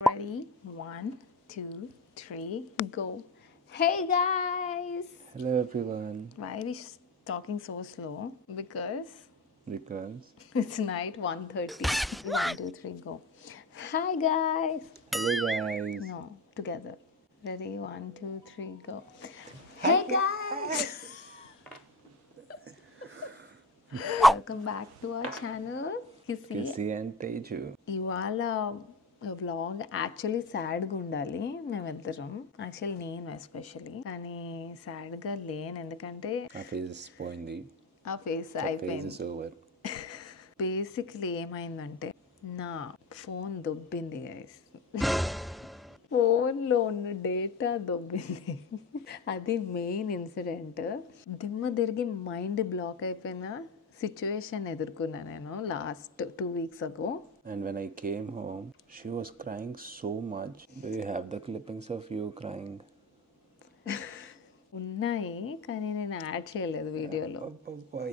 Ready? 1, 2, 3, go. Hey guys! Hello everyone. Why are we talking so slow? Because it's night 1:30. 1, 2, 3, go. Hi guys! Hello guys. No, together. Ready? 1, 2, 3, go. Hey guys! Welcome back to our channel. Kissy and Teju. ఇవాళ vlog actually సాడ్గా ఉండాలి మేమిద్దరం. యాక్చువల్లీ నేను ఎస్పెషలీ, కానీ సాడ్గా లేను ఎందుకంటే ఆ ఫేస్ పోయింది, ఆ ఫేస్ అయిపోయింది. బేసిక్లీ ఏమైందంటే నా ఫోన్ దొబ్బింది గైస్. ఫోన్లో ఉన్న డేటా దొబ్బింది. అది మెయిన్ ఇన్సిడెంట్. దిమ్మ తిరిగి మైండ్ బ్లాక్ అయిపోయిన సిచ్యువేషన్ ఎదుర్కొన్నా నేను లాస్ట్ 2 weeks ago. And when I came home, she was crying so much. Do you have the clippings of you crying? ఉన్నాయి, కానీ నేను యాడ్ చేయలేదు వీడియోలో.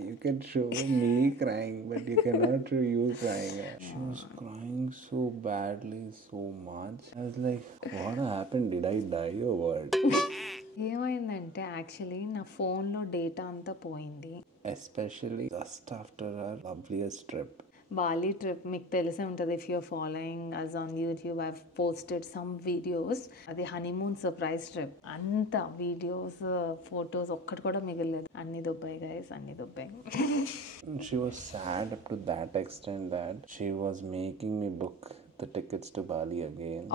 You can show me crying, but you cannot show you crying. She was crying so badly, so much. I was like, what happened? Did I die or what? ఏమైందంటే యాక్చువల్లీ నా ఫోన్లో డేటా అంతా పోయింది. Especially just after our loveliest trip. Bali trip మీకు తెలిసే ఉంటుంది. If you're following us on YouTube, I posted some videos. అది honeymoon surprise trip. అంత వీడియోస్, ఫొటోస్ ఒక్కటి కూడా మిగలేదు. అన్ని దొబ్బాయి గైస్, అన్ని దొబ్బాయి. She was sad up to that extent that she was making me book the tickets to Bali again.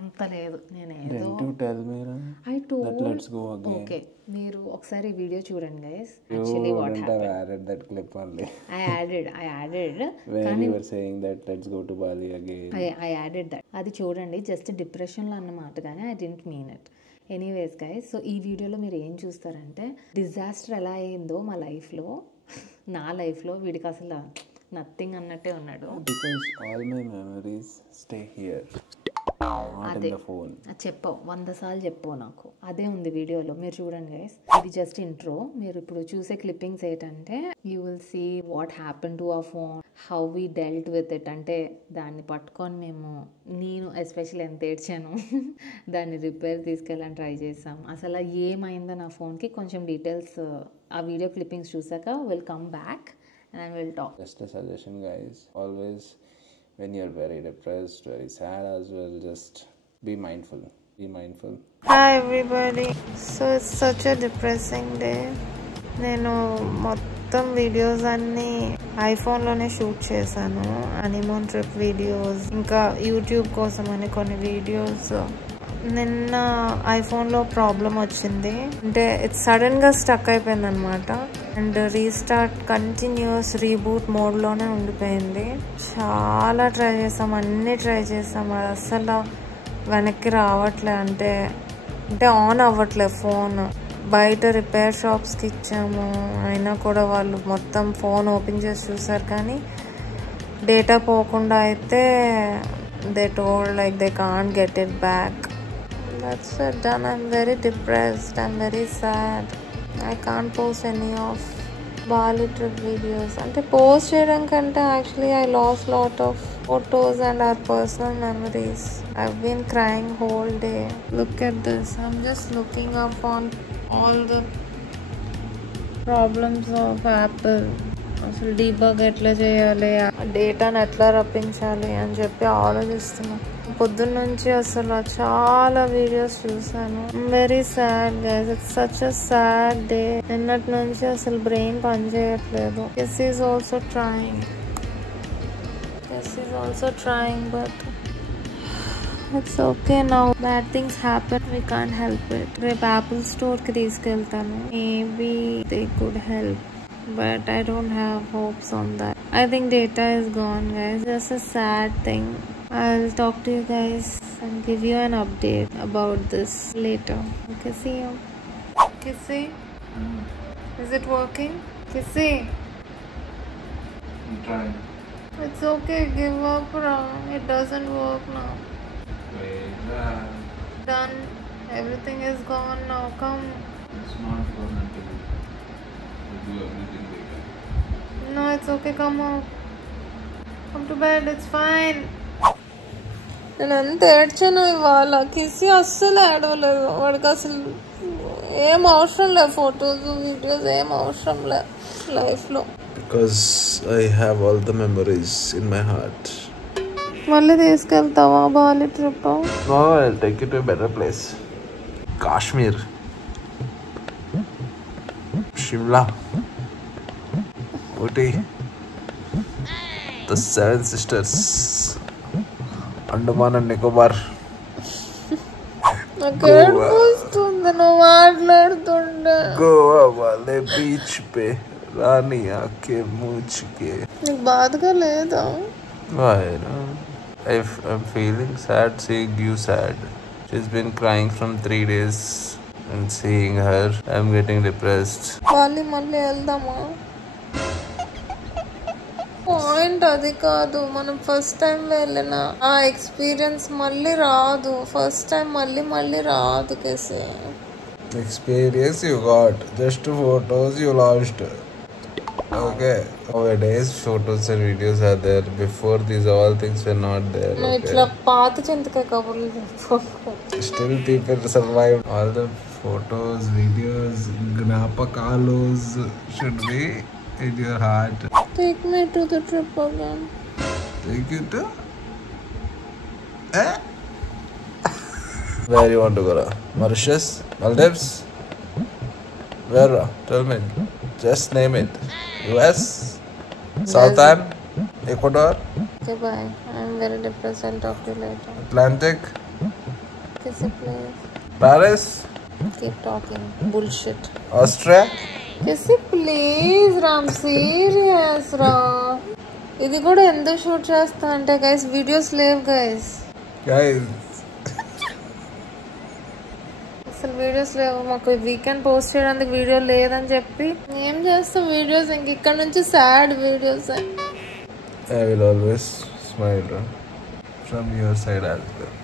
అంత లేదు, నేను ఏదో Didn't you tell me that let's go again? Okay, మీరు ఒకసారి వీడియో చూడండి guys. You actually what wouldn't have added that clip only. I added When you were saying that let's go to Bali again. I added that. అది చూడండి, జస్ట్ డిప్రెషన్లో అన్నమాట, కానీ I didn't mean it. Anyways guys, so ఈ వీడియోలో మీరు ఏం చూస్తారంటే డిజాస్టర్ ఎలా అయిందో మా లైఫ్లో, నా లైఫ్లో. వీడికి అసలు నథింగ్ అన్నట్టే ఉన్నాడు. Because all my memories stay here, not in the phone. చెప్పావు 100 సార్లు చెప్పావు నాకు. అదే ఉంది వీడియోలో, మీరు చూడండి గైస్. ఇది జస్ట్ ఇంట్రో. మీరు ఇప్పుడు చూసే క్లిప్పింగ్స్ ఏంటంటే you will see what happen to our phone, how we dealt with it. అంటే దాన్ని పట్టుకొని నేను ఎస్పెషల్లీ ఎంత ఏడ్చాను. దాన్ని రిపేర్ తీసుకెళ్ళని ట్రై చేసాం. అసలు ఏమైందో నా ఫోన్కి కొంచెం డీటెయిల్స్ ఆ వీడియో క్లిప్పింగ్స్ చూసాక will come back and I will talk. Just a suggestion guys, always when you're very depressed, very sad as well, just be mindful. Hi everybody, so it's such a depressing day. నేను మొత్తం వీడియోస్ అన్నీ ఐఫోన్లోనే షూట్ చేశాను. Honeymoon trip videos, ఇంకా యూట్యూబ్ కోసం అని కొన్ని వీడియోస్. నిన్న ఐఫోన్లో ప్రాబ్లం వచ్చింది, అంటే ఇట్స్ సడన్గా స్టక్ అయిపోయింది అనమాట. అండ్ రీస్టార్ట్ కంటిన్యూస్ రీబూట్ మోడ్లోనే ఉండిపోయింది. చాలా ట్రై చేసాం, అన్నీ ట్రై చేసాం, అది అసలు వెనక్కి రావట్లే. అంటే ఆన్ అవ్వట్లే ఫోన్. బయట రిపేర్ షాప్స్కి ఇచ్చాము, అయినా కూడా వాళ్ళు మొత్తం ఫోన్ ఓపెన్ చేసి చూసారు, కానీ డేటా పోకుండా అయితే they told like they can't get it back. That's it, done. I'm very depressed, I'm very sad. I can't post any of Bali trip videos. Ante post cheyadam kante actually I lost lot of photos and our personal memories. I've been crying whole day. Look at this, I'm just looking up on all the problems of Apple. అసలు డీబగ్ ఎట్లా చేయాలి, డేటాను ఎట్లా రప్పించాలి అని చెప్పి ఆలోచిస్తున్నా. పొద్దున్న నుంచి అసలు చాలా వీడియోస్ చూసాను. Very sad guys, it's such a sad day. నిన్నటి నుంచి అసలు బ్రెయిన్ పనిచేయట్లేదు. Guess is also trying but it's okay now. Bad things happen, we can't help it. రేపు యాపిల్ స్టోర్కి తీసుకెళ్తాను, maybe they could help. But I don't have hopes on that. I think data is gone guys. Just a sad thing. I'll talk to you guys and give you an update about this later. Okay, see you. Kissy? Is it working? Kissy? I'm trying. It's okay, give up Ram. It doesn't work now. Done. Everything is gone now. Come. It's not gone until you do everything later. No, it's okay, come on. Come to bed, it's fine. నేను ఎంత ఏడ్చాను ఇవాళ. కిసి అస్సలు ఏడవలేదు. వాడికి అసలు ఏం అవసరం లేదు, ఫొటోస్ వీడియోస్ ఏం అవసరం లేదు లైఫ్లో. Because I have all the memories in my heart. మళ్ళీ తీసుకెళ్తావా Bali trip? No, I'll take you to a better place. Kashmir. Shimla. Ooty. The Seven Sisters. Andaman and Nicobar. నాకు ఏడుపు వస్తుంది నువ్వు మాట్లాడుతుండే. Goa wale beach pe Rani aake mujh ke. నీకు బాధగా లేదా? Why? I'm feeling sad seeing you sad. She's been crying from 3 days and seeing her, I'm getting depressed. మళ్ళీ వెళ్దామా? పాయింట్ అది కాదు, మనం ఫస్ట్ టైం వెళ్ళిన ఆ ఎక్స్పీరియన్స్ మళ్ళీ రాదు. ఫస్ట్ టైం మళ్ళీ రాదు. కేసీ Experience you got, just photos you lost. Okay. Nowadays, photos and videos are there. Before, these all things were not there. నువ్వు ఇట్లా పాత చింతకాయ కబుర్లు చెప్పు. Still, people survived. All the photos, videos, gnapakalos should be in your heart. Take me to the trip again. Take you to? Where you want to go? Mauritius? Maldives? Where? Tell me. Just name it. US? Southern? Ecuador? Okay, bye. I'm very depressed. I'll talk to you later. Atlantic? Kissy, please. Paris? Keep talking. Bullshit. Austria? Kissy, please. I'm serious, రా. ఇది కూడా ఎందుకు షూట్ చేస్తా అంటే guys videos లేవు guys. Guys. అసలు వీడియోస్ లేవు. మాకు వీకెండ్ పోస్ట్ చేయడానికి వీడియో లేదని చెప్పి ఏం చేస్తాం వీడియోస్. ఇంక ఇక్కడ నుంచి sad videos. I will always smile from your side as well.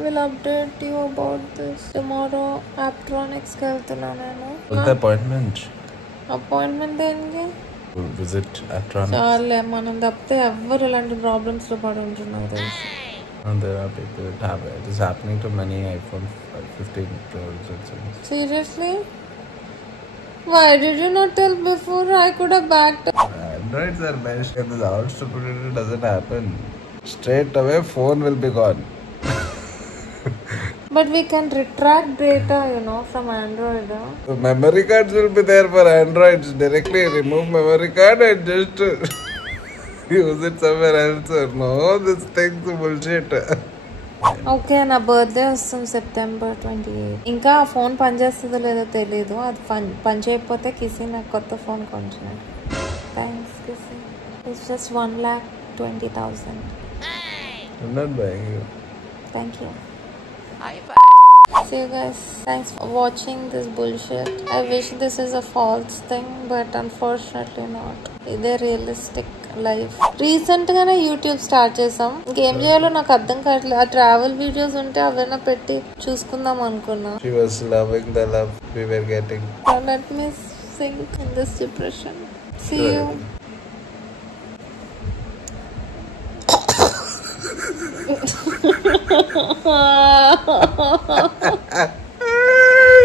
We'll update you about this tomorrow. Aptronics కి వెళ్తున్నా నేను. What's the appointment? అపాయింట్మెంట్ దేనికి? Visit Atronics. చాలే, మనం తప్పితే ఎవ్వరు ఇలాంటి ప్రాబ్లమ్స్ లో పడి ఉంటున్నారు తెలుసు. And there are people that have it. It is happening to many iPhone 15 Pros and so on. Seriously? Why did you not tell before? I could have backed up. Androids are best and this out stupidity doesn't happen. Straight away phone will be gone. But we can retract data, from Android. So memory cards will be there for Androids. Directly remove memory card and just use it somewhere else. No, this thing's bullshit. Okay, నా బర్త్డే వస్తుంది September 28. ఇంకా ఆ ఫోన్ పనిచేస్తుందో లేదో తెలీదు. అది పని చేయకపోతే కిసి నాకు కొత్త ఫోన్ కొంచెం. Thanks Kisi. It's just 1,20,000. I'm not buying you. Thank you. See you guys. Thanks for watching this bullshit. I wish this is a false thing, but unfortunately not. ఇదే రియలిస్టిక్ లైఫ్. రీసెంట్ గానే YouTube start చేసాం. ఇంకేం చేయాలో నాకు అర్థం కావట్లేదు. ఆ travel videos ఉంటే అవైనా పెట్టి చూసుకుందాం అనుకున్నా. She was loving the love we were getting. Let me sink in this depression. See you.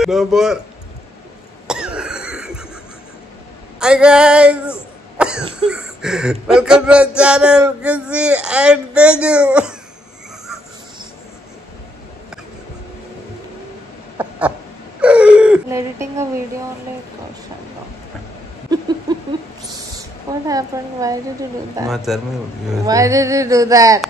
No more. Hi guys. Welcome to our channel, Kissy and Teju. Editing a video only. What happened? Why did you do that? Ma, tell me. Why did you do that?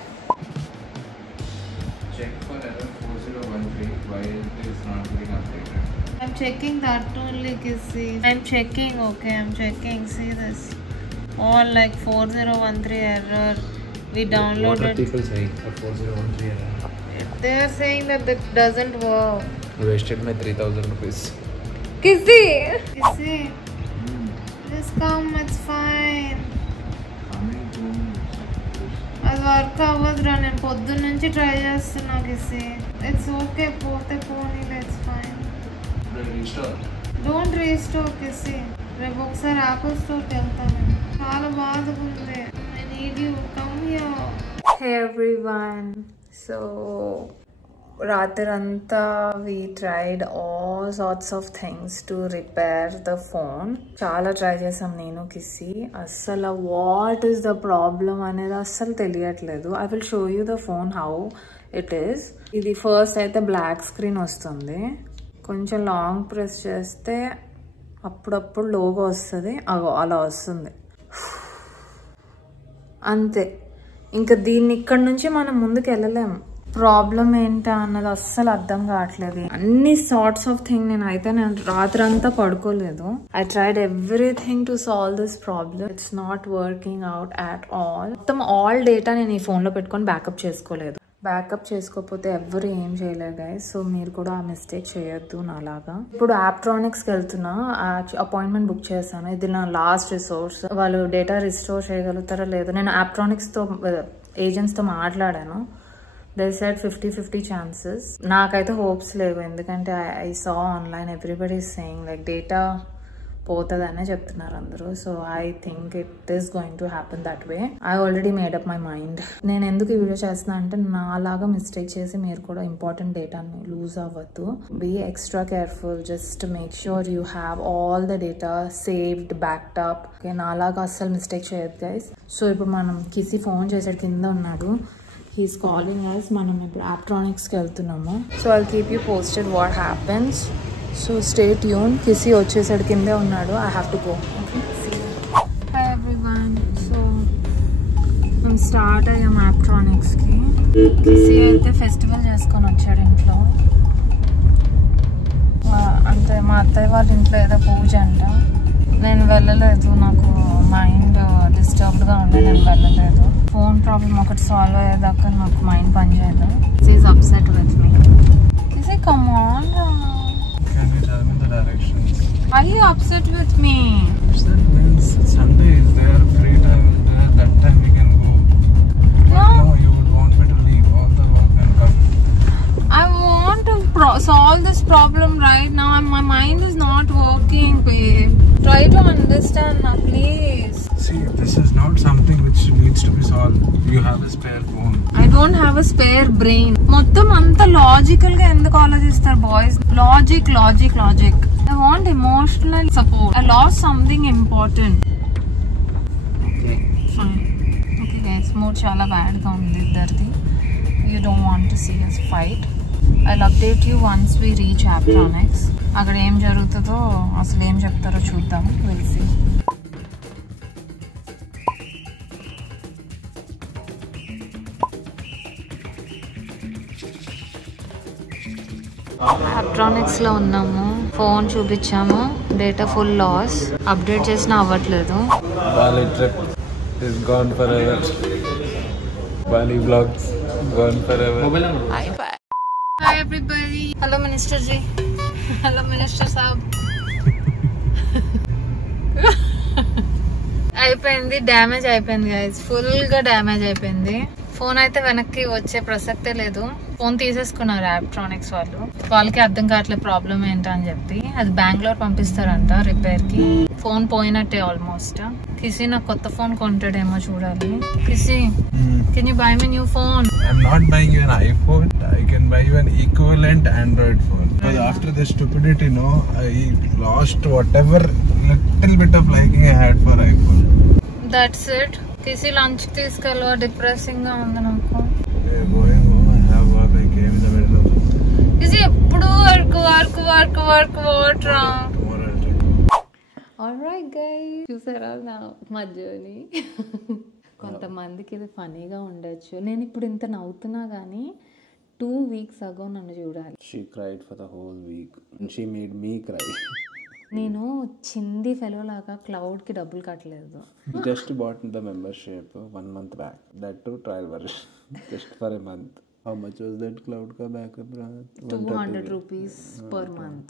Check for error 4013. Why it is not being updated? I'm checking that only, Kissy. I'm checking, okay, I'm checking. See this. All like 4013 error. We downloaded. What are people saying? A 4013 error. They're saying that it doesn't work. Wasted my 3,000 rupees. Kissy! Kissy. Just come, it's fine. అది వర్క్ అవ్వదురా. నేను పొద్దున్న నుంచి ట్రై చేస్తున్నా కిసి. It's okay, పోతే పోనీ, it's fine. Don't restore Kisi. రేపు ఒకసారి యాపిల్ స్టోర్కి వెళ్తాను. చాలా బాధగా ఉంది. I need you, come here. Hey everyone. So రాత్రంతా we tried all sorts of things to repair the phone. చాలా ట్రై చేసాం నేను కిసి. అస్సలు వాట్ ఈస్ ద ప్రాబ్లమ్ అనేది అస్సలు తెలియట్లేదు. I will show you the phone how it is. ఇది ఫస్ట్ అయితే బ్లాక్ స్క్రీన్ వస్తుంది. కొంచెం లాంగ్ ప్రెస్ చేస్తే అప్పుడప్పుడు లోగో వస్తుంది. అలా వస్తుంది అంతే. ఇంకా దీన్ని ఇక్కడ నుంచి మనం ముందుకు వెళ్ళలేము. ప్రాబ్లం ఏంటా అన్నది అస్సలు అర్థం కావట్లేదు. అన్ని సార్ట్స్ ఆఫ్ థింగ్ నేను రాత్రంతా పడుకోలేదు. I tried everything to solve this problem. It's not working out at all. మొత్తం ఆల్ డేటా నేను ఈ ఫోన్లో పెట్టుకొని బ్యాకప్ చేసుకోలేదు. బ్యాకప్ చేసుకోకపోతే ఎవరు ఏం చేయలేరు గైస్. సో మీరు కూడా ఆ మిస్టేక్ చేయొద్దు నాలాగా. ఇప్పుడు యాప్ట్రానిక్స్కి వెళ్తున్నా. అపాయింట్మెంట్ బుక్ చేశాను. ఇది నా లాస్ట్ రిసోర్స్. వాళ్ళు డేటా రిస్టోర్ చేయగలుగుతారా లేదు. నేను యాప్ట్రానిక్స్తో ఏజెంట్స్తో మాట్లాడాను. They said 50-50 chances. నాకైతే హోప్స్ లేవు. ఎందుకంటే I saw online everybody is saying like data పోతుందనే చెప్తున్నారు అందరూ. So I think it is going to happen that way. I already made up my mind. నేను ఎందుకు ఈ వీడియో చేస్తున్నా అంటే నాలాగా మిస్టేక్ చేసి మీరు కూడా ఇంపార్టెంట్ డేటాని లూజ్ అవ్వద్దు. Be extra careful. Just make sure you have all the data saved, backed up. Okay, నాలాగా అస్సలు మిస్టేక్ చేయొద్దు గైస్. సో ఇప్పుడు మనం కిసి ఫోన్ చేసాడు, కింద ఉన్నాడు. He's calling us. మనం ఇప్పుడు యాప్ట్రానిక్స్కి వెళ్తున్నాము. So I'll keep you posted what happens. So stay tune. Kisi వచ్చేసాడు, కిందే ఉన్నాడు. I have to go. Hi everyone. So మేము స్టార్ట్ అయ్యాం యాప్ట్రానిక్స్కి. కిసి అయితే ఫెస్టివల్ చేసుకొని వచ్చాడు ఇంట్లో. అంటే మా అత్తయ్య వాళ్ళ ఇంట్లో ఏదో పూజ అంట. నేను వెళ్ళలేదు. నాకు మైండ్ డిస్టర్బ్డ్గా ఉండే, నేను వెళ్ళలేదు. ఫోన్ ప్రాబ్లం ఒకటి సాల్వ్ అయ్యేదాకా నాకు మైండ్ పనిచేయదు. Is upset with me. Is come on. Can you tell me the directions? Are you upset with me? That means Sunday is there, free time is there, that time we can go. No. No, you would want me to leave all the work and come. I want to solve this problem right now. My mind is not working, babe. Try to understand now, please. See, this is not something which needs to be solved. You have a spare phone. I don't have a spare brain. మొత్తం అంత లాజికల్ గా ఎందుకు ఆలోచిస్తారు boys? Logic. I want emotional support. I lost something important. Okay, fine. Okay guys, mood చాలా బ్యాడ్ గా ఉంది ఇద్దరిది. You don't want to see us fight. I'll update you once we reach Aptronics. అక్కడ ఏం జరుగుతుందో, అసలు ఏం చెప్తారో చూద్దాం. We'll see. ఎలక్ట్రానిక్స్ లో ఉన్నాము. ఫోన్ చూపించాము, డేటా ఫుల్ లాస్. అప్డేట్ చేసినా అవ్వట్లేదు. Bali trip is gone forever. Bali vlogs gone forever. Hi everybody. Hello Minister ji. Hello Minister Saab. అయిపోయింది, డ్యామేజ్ అయిపోయింది గైస్. ఫుల్ గా డ్యామేజ్ అయిపోయింది. ఫోన్ అయితే వెనక్కి వచ్చే ప్రసక్తే లేదు. ఫోన్ తీసేసుకున్నారు యాప్ట్రానిక్స్ వాళ్ళు. వాళ్ళకి అర్థం కావట్లేదు ప్రాబ్లం ఏంటని చెప్పి. అది బెంగళూరు పంపిస్తారంట రిపేర్ కి. ఫోన్ పోయినట్టే ఆల్మోస్ట్. కిసి నాకు కొత్త ఫోన్ కొంటాడేమో చూడాలి. Kisi, can you buy me new phone? I'm not buying you an iPhone. I can buy you an equivalent Android phone. Because after the stupidity, no, I lost whatever little bit of liking I had for iPhone. That's it. Kisi lunch తీసుకెళ్ళవా? Depressing గా ఉంది నాకు. We're going home. I have work. I came in the middle of Kisi ఎప్పుడు work వాట్రా. tomorrow. I'll take. Alright guys, చూసారా నా మా జర్నీ? కొంతమందికి ఇది ఫనీగా ఉండొచ్చు. నేను ఇప్పుడు ఇంత నవ్వుతున్నా కానీ 2 weeks ago నన్ను చూడాలి. She cried for the whole week. And she made me cry. నేను చింది ఫెలో లాగా క్లౌడ్కి డబ్బులు కట్టలేదు. Just bought the membership 1 month back. That too trial version. Just for a month. How much was that cloud ka backup? 200 rupees per month.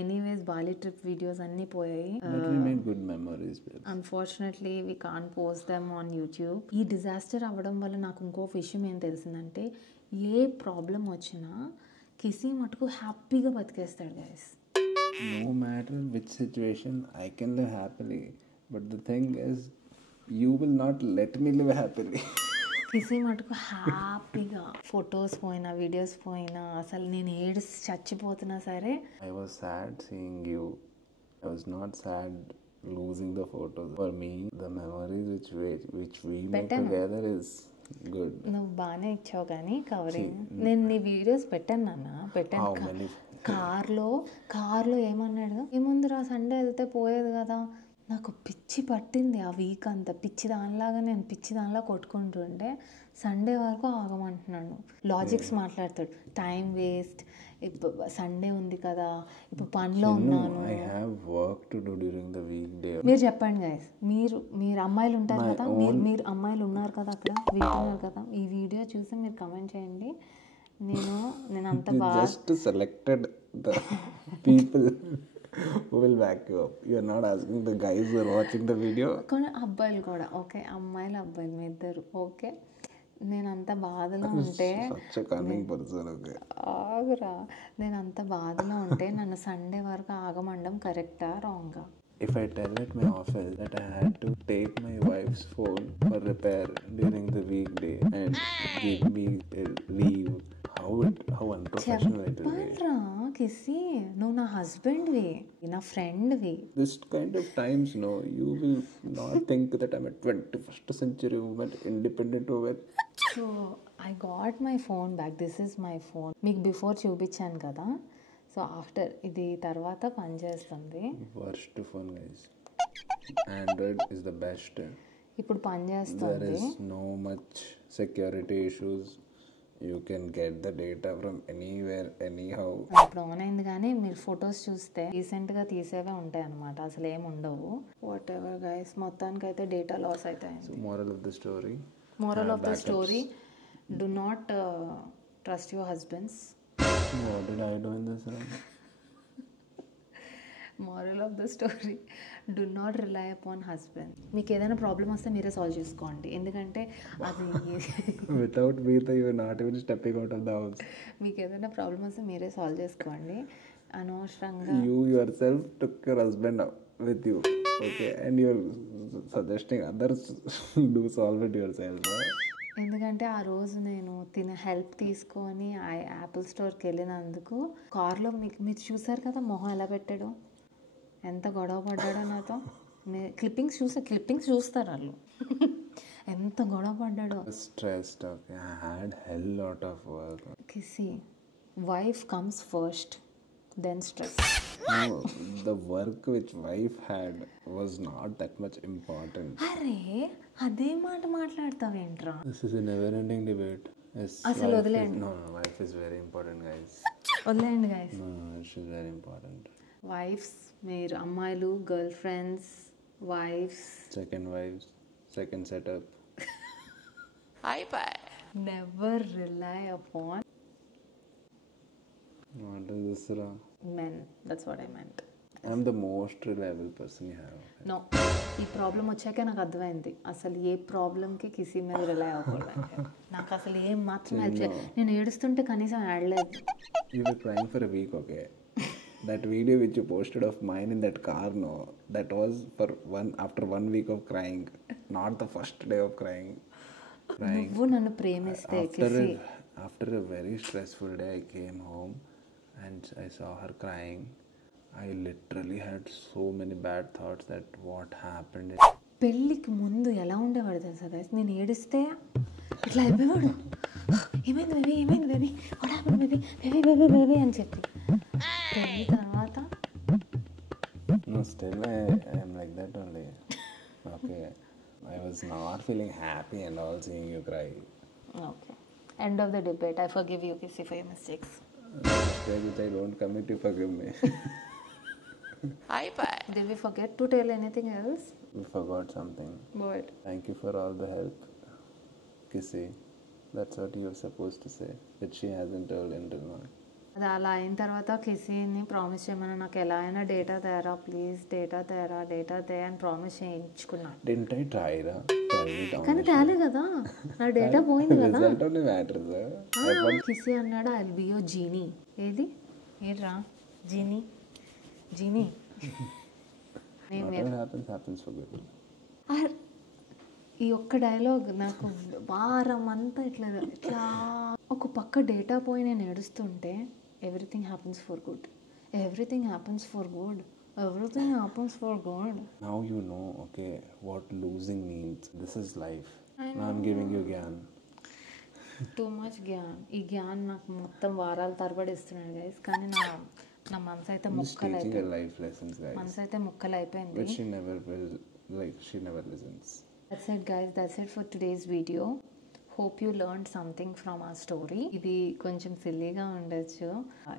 Anyways Bali trip videos అన్నీ పోయాయి. But we made good memories. Unfortunately we can't post them on YouTube. ఈ డిజాస్టర్ అవ్వడం వల్ల నాకు ఇంకో విషయం ఏం తెలిసిందంటే, ఏ ప్రాబ్లం వచ్చినా కిసి మటుకు హ్యాపీగా బతికేస్తాడు guys. No matter which situation, I can live happily. But the thing is, you will not let me live happily. కిసి మటుకు హ్యాపీగా ఫొటోస్ పోయినా వీడియోస్ పోయినా అసలు నేను ఏడిసి చచ్చిపోతున్నా సరే I was sad seeing you. I was not sad losing the photos. For me, the memories which we make together is good. నువ్వు బాగానే ఇచ్చావు కానీ కవరింగ్ నేను నీ వీడియోస్ పెట్టాను నాన్న How పెట్టాను many? కార్లో ఏమన్నాడు ఏముందిరా సండే వెళ్తే పోయేది కదా నాకు పిచ్చి పట్టింది ఆ వీక్ అంతా పిచ్చి దానిలాగా నేను పిచ్చి దానిలా కొట్టుకుంటుంటే సండే వరకు ఆగమంటున్నాను లాజిక్స్ మాట్లాడతాడు టైం వేస్ట్ ఇప్పుడు సండే ఉంది కదా ఇప్పుడు పనిలో ఉన్నాను I have work to do during the weekday. మీరు చెప్పండి గైస్ మీరు అమ్మాయిలు ఉంటారు కదా మీరు అమ్మాయిలు ఉన్నారు కదా అక్కడ వింటున్నారు కదా ఈ వీడియో చూసి మీరు కమెంట్ చేయండి నేను అంత You బాగా just selected the people who will back you up. You are not asking the guys who are watching the video. కొన్ని అబ్బాయిలు కూడా ఓకే అమ్మాయిలు అబ్బాయిలు మీ ఇద్దరు ఓకే నేను అంత బాధలో ఉంటే Such a cunning person, okay. ఆగురా నేను అంత బాధలో ఉంటే నన్ను సండే వరకు ఆగమండం కరెక్టా రాంగా If I tell at my office that I had to take my wife's phone for repair during the weekday and give me leave, how unprofessional it will be. చెప్పరా కిసి నువ్వు నా హస్బెండ్వి నా ఫ్రెండ్వి This kind of times, no, you will not think that I'm a 21st century woman, independent woman. So I got my phone back this is my phone మీకు బిఫోర్ చూపించాను కదా సో ఆఫ్టర్ ఇది తర్వాత పనిచేస్తుంది Worst phone, guys. Android is the best. ఇప్పుడు There పనిచేస్తుంది is no much security issues. You can get the data from anywhere, anyhow. ఇప్పుడు ఆన్ అయింది కానీ మీరు ఫొటోస్ చూస్తే రీసెంట్గా తీసేవే ఉంటాయి అనమాట అసలు ఏమి ఉండవు వాట్ ఎవర్ గైస్ మొత్తానికైతే డేటా లాస్ అవుతాయి So moral of the story. Moral of the story do not trust your husbands What did I do in this room? Moral of the story do not rely upon husband మీకు ఏదైనా ప్రాబ్లం వస్తే మీరే సాల్వ్ చేసుకోండి ఎందుకంటే అది Without me, you are not even stepping out of the house. మీకు ఏదైనా ప్రాబ్లం వస్తే మీరే సాల్వ్ చేసుకోండి అనవసరంగా You yourself took your husband out with you, okay, and you're suggesting others do solve it yourself. Right? ఎందుకంటే ఆ రోజు నేను హెల్ప్ తీసుకొని ఆ యాపిల్ స్టోర్కి వెళ్ళినందుకు కార్లో మీరు చూసారు కదా మొహం ఎలా పెట్టాడు ఎంత గొడవ పడ్డాడో నాతో క్లిప్పింగ్స్ చూస్తారు వాళ్ళు ఎంత గొడవ పడ్డాడో Stressed, okay. I had hell lot of work. Kisi wife comes first then stress No, the work which wife had was not that much important. అరే అదే మాట మాట్లాడతావేంట్రా This is a never-ending debate. Yes, అసలు wife వదిలేండి. no, wife is very important, guys. వదిలేండి guys No, she's very important. Wives మీరు అమ్మాయిలు girlfriends wives Second wives, second setup. Never rely upon What is this, Ra? men that's what I meant I'm the most reliable person you have. No ఈ problem వచ్చాకే నాకు అర్థమైంది అసలు ఏ ప్రాబ్లంకి కిసి మీద రిలై అవ్వకూడదు అంటే నాకు అసలు ఏం మాత్రం హెల్ప్ చేయలేదు నేను ఏడుస్తుంటే కనీసం ఆడలేదు You were crying for a week, okay? That video which you posted of mine in that car, no, that was for after 1 week of crying, not the first day of crying. నువ్వు నన్ను ప్రేమిస్తే కిసి After a very stressful day, I came home and I saw her crying. I literally had so many bad thoughts that what happened. పెళ్ళికి ముందు ఎలా ఉండేవాడు తెలుసా గైస్ నేను ఏడిస్తే ఇట్లా అయిపోయేవాడు ఏమైంది బేబీ వాట్ హ్యాపెండ్ బేబీ అని చెప్పి పెళ్ళి తర్వాత No, still I am like that only. Okay, I was not feeling happy and all seeing you cry. Okay end of the debate I forgive you Kisi for your mistakes Mistake which I don't commit, you forgive me. Did we forget to tell anything else? We forgot something. What? Thank you for all the help, Kissy. That's what you're supposed to say, which she hasn't told until now. అది అలా అయిన తర్వాత కిసీని ప్రామిస్ చేయమని నాకు ఎలా అయినా డేటా తేరా please data తే అని ప్రామిస్ చేయించుకున్నా Didn't I try, Ra? Tell me down. కానీ తేలే కదా నా డేటా పోయింది కదా Result only matters, కిసి అన్నాడు ఐ బి యో జీనీ ఏడ్రా genie Whatever happens for good. ఈ ఒక్క డైలాగ్ నాకు వారం అంతా ఇట్లా ఇట్లా ఒక పక్క డేటా పోయి నేను ఏడుస్తుంటే everything happens for good, everything happens for good, everything happens for good. Now you know, okay, what losing means. This is life. Now I'm giving you gyan. Too much Gyan. ఈ జ్ఞాన్ నాకు మొత్తం వారాల తరబడి ఇస్తున్నాడు గైస్, కానీ నా మనసు అయితే I'm just ముక్కలు teaching her అయిపోయింది. life lessons, guys. మనసు అయితే ముక్కలు అయిపోయింది. But she never will, like, she never listens. That's it guys, that's it for today's video. Hope you learned something from our story. ఇది కొంచెం సిల్లీగా ఉండొచ్చు,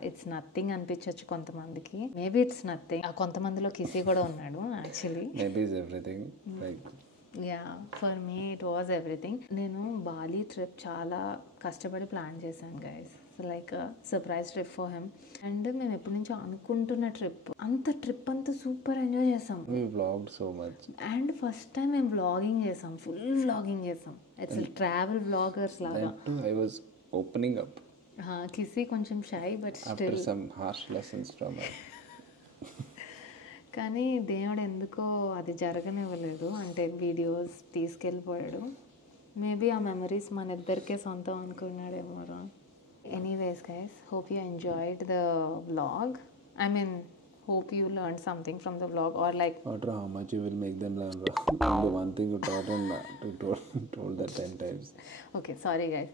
ఇట్స్ నథింగ్ అనిపించవచ్చు కొంతమందికి, మేబీ ఇట్స్ నథింగ్. కొంతమందిలో కిసి కూడా ఉన్నాడు actually. Maybe it's everything. Like, yeah for me it was everything. నేను బాలి ట్రిప్ చాలా కష్టపడి ప్లాన్ చేశాను guys, like surprise trip for him. And మేము ఎప్పటి నుంచో అనుకుంటున్న ట్రిప్ అంతా సూపర్ ఎంజాయ్ చేసాం. we vlogged so much. And first time మేము వ్లాగింగ్ చేసాం, ఫుల్ వ్లాగింగ్ చేసాం. ఇట్స్ ట్రావెల్ వ్లాగర్స్ లాగా. That too, I was opening up కిసి కొంచెం shy but after still. some harsh lessons from her. కానీ దేవుడు ఎందుకో అది జరగనివ్వలేదు, అంటే వీడియోస్ తీసుకెళ్ళిపోయాడు. మేబీ ఆ మెమరీస్ మన ఇద్దరికే సొంతం అనుకున్నాడేమో. Anyways guys, hope you enjoyed the vlog. I mean hope you learned something from the vlog, or like After how much you will make them learn. Only one thing you taught and told that 10 times. okay, sorry guys,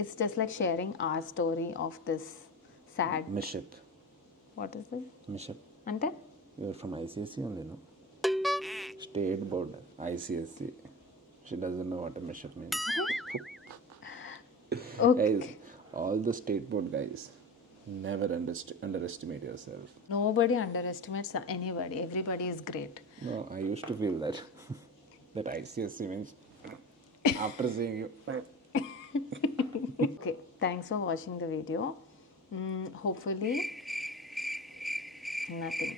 it's just like sharing our story of this sad. Mishap. What is this? Mishap. Ante You're from ICSE only, no? State board, ICSE. She doesn't know what a mishap means. okay, Guys, all the state board guys, never underestimate yourself. nobody underestimates anybody, everybody is great. No, I used to feel that that ICSE means after seeing you. Okay, thanks for watching the video. Hopefully nothing.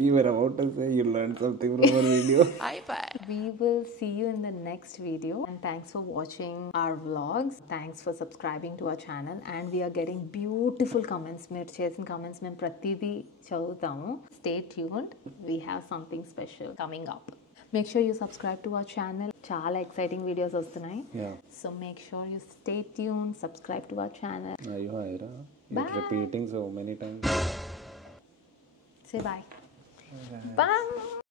You were about to say you learned something from our video. We will see you in the next video, and thanks for watching our vlogs. Thanks for subscribing to our channel, and we are getting beautiful comments. మీరు చేసిన comments మేము ప్రతిదీ చదువుతాము. Stay tuned, we have something special coming up. Make sure you subscribe to our channel. చాలా exciting videos వస్తున్నాయి. Yeah. So make sure you stay tuned, subscribe to our channel. Ayo, Ira. You're Bye. repeating so many times. Say bye. Bye.